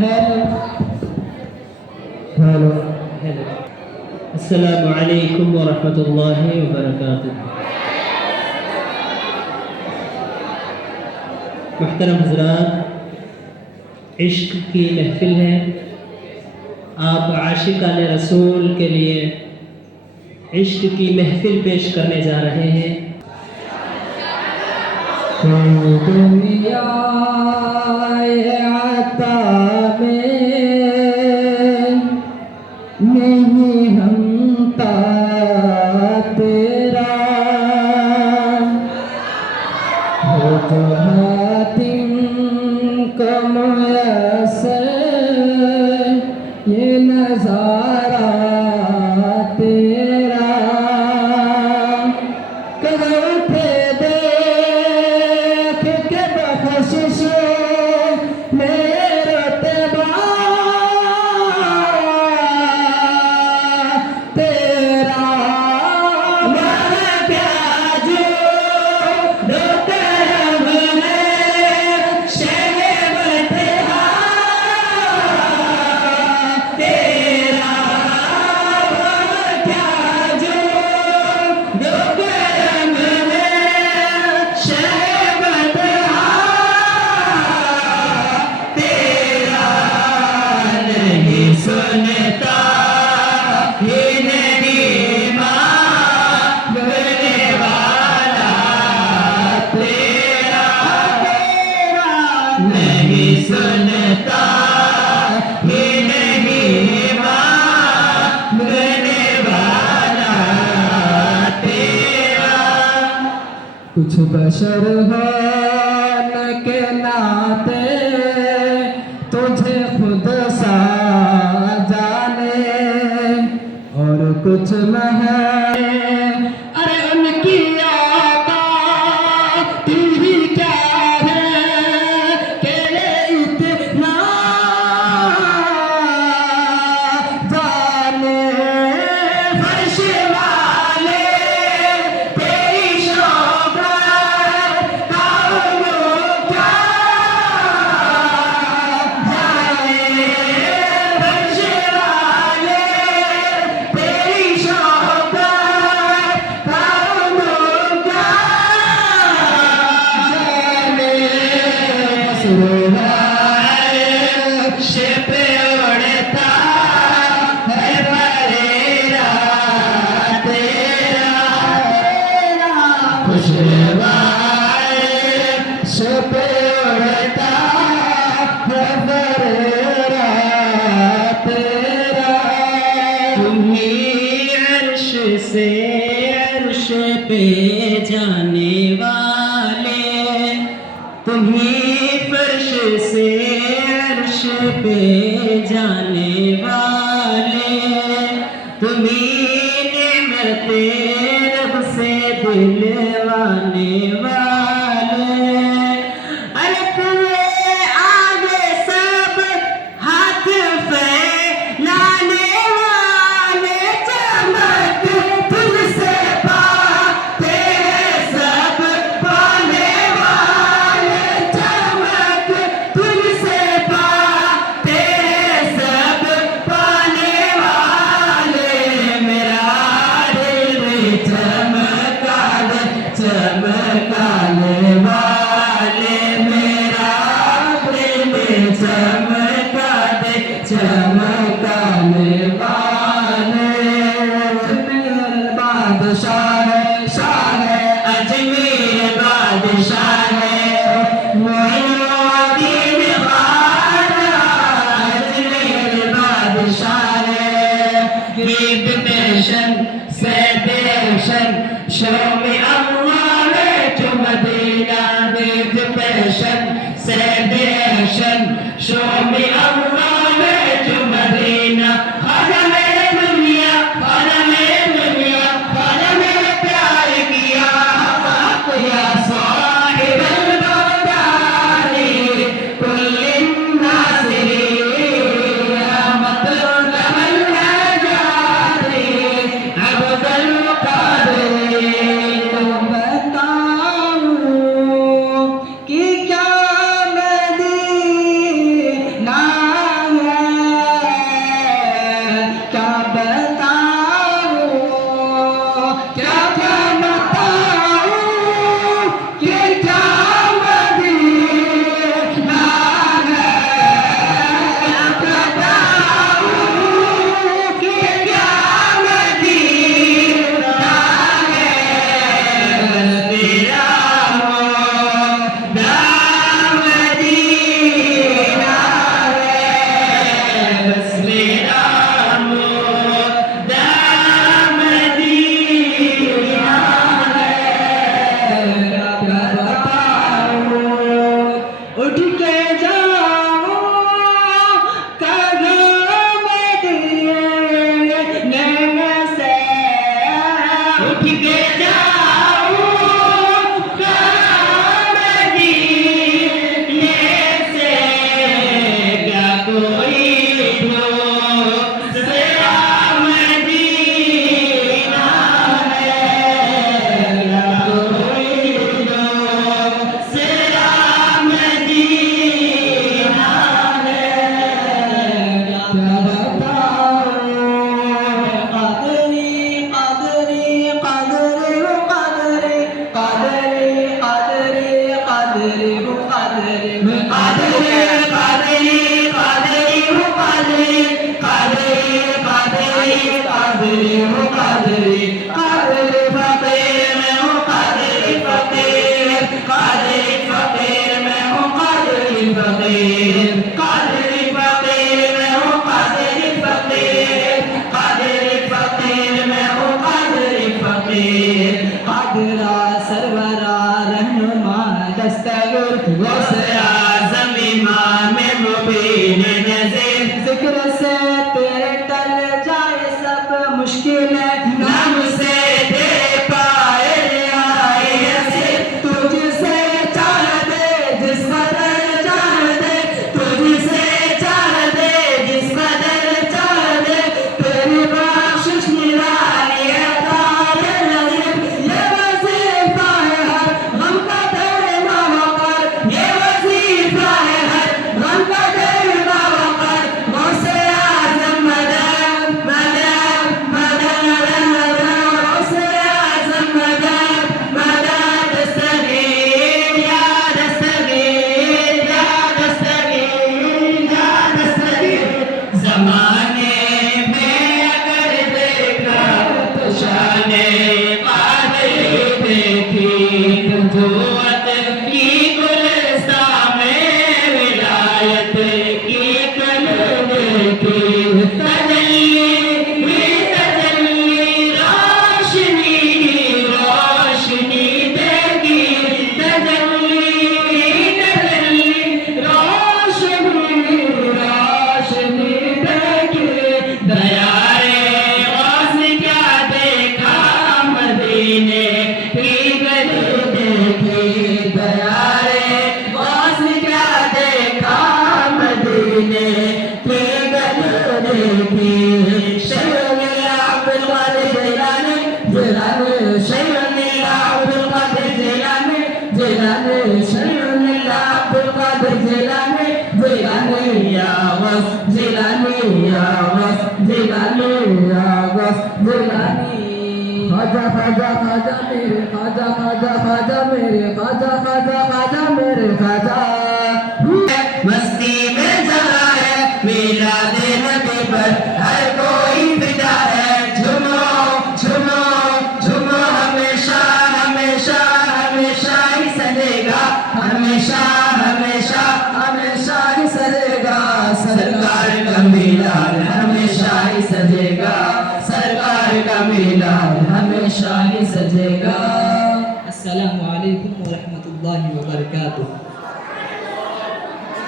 Hello hello hello अस्सलामु अलैकुम व रहमतुल्लाहि व बरकातुहू। मुहतरम हज़रात, इश्क की महफिल है। आप आशिकाने रसूल के लिए इश्क की महफिल पेश करने जा रहे हैं। दुनिया आता में नहीं हमता तेरा हो जो हातिम का मयसर ये नजारा तेरा कदम थे देख के बख्शिश मेरे तेरा तेरा मन प्याज रोते हमने शहर तेरा तेरा मन प्याज रोते हमने शहर तेरा तेरा नहीं सुनता ये नहीं मांगने वाला तेरा तेरा नहीं सुनता ये नहीं मांगने वाला तेरा कुछ बशर होने के नाते तुझे खुद सा जाने और कुछ न है अरे उनकी आता तू ही क्या है कि इतना जाने फर्श वाले तेरी शोभत काउनो क्या जाने फर्श वाले तेरी शोभत काउनो क्या जाने सुनाए शिप उड़ता है परेरा तेरा खुशवाए शिप उड़ता है परेरा तेरा तुम्ही अर्श से अर्श पे जाने वाले, तुम्ही फर्श से अर्श पे जाने वाले, तुम्ही नेमते रब से दिलवाने वाले। अरे तुम्हें आगे सब हाथ फैलाने वाले, चमक तुझसे पाते हैं सब पाने वाले, चमक तुझसे पाते हैं सब पाने वाले। मेरा दिल चमकाने वाले, मेरा दिल चमकाने वाले। बादशाह शाह अजमेर बादशाह मोइनुद्दीन ख्वाजा अजमेर बादशाह। गिफ्ट पेशन से देशन शो में अम्मा जो मदीना, गिफ्ट पेशन से देशन शो में अम्मा जो जमाने में अगर देखा तो शाने कादिर देखी, नबूवत की गुलिस्ता में विलायत की कल देखी। तजल्ली रोशनी रोशनी देगी, तजल्ली रोशनी रोशनी देगी। दयारे गौस क्या देखा मदीने की गली देखी, दयारे गौस क्या देखा मदीने की गली देखी। शेरुल्लाह अब्दुल कादिर जिलानी जिलानी, शेरुल्लाह अब्दुल कादिर जिलानी जिलानी, शेरुल्लाह अब्दुल कादिर जिलानी जिलानी, या गौस जिलानी या गौस जिलानी या गौस जिलानी। खाजा खाजा खाजा मेरे खाजा खाजा खाजा मेरे खाजा खाजा खाजा मेरे खाजा। मस्ती में जला है मिलादे नबी पर हर कोई फिदा है। झूमो झूमो झूमो हमेशा हमेशा हमेशा ही सजेगा, हमेशा हमेशा हमेशा ही सजेगा। सरकार का मिलाद हमेशा ही सजेगा, सरकार का मिलाद हमेशा ही सजेगा। अस्सलामु अलैकुम व रहमतुल्लाहि व बरकातुहू।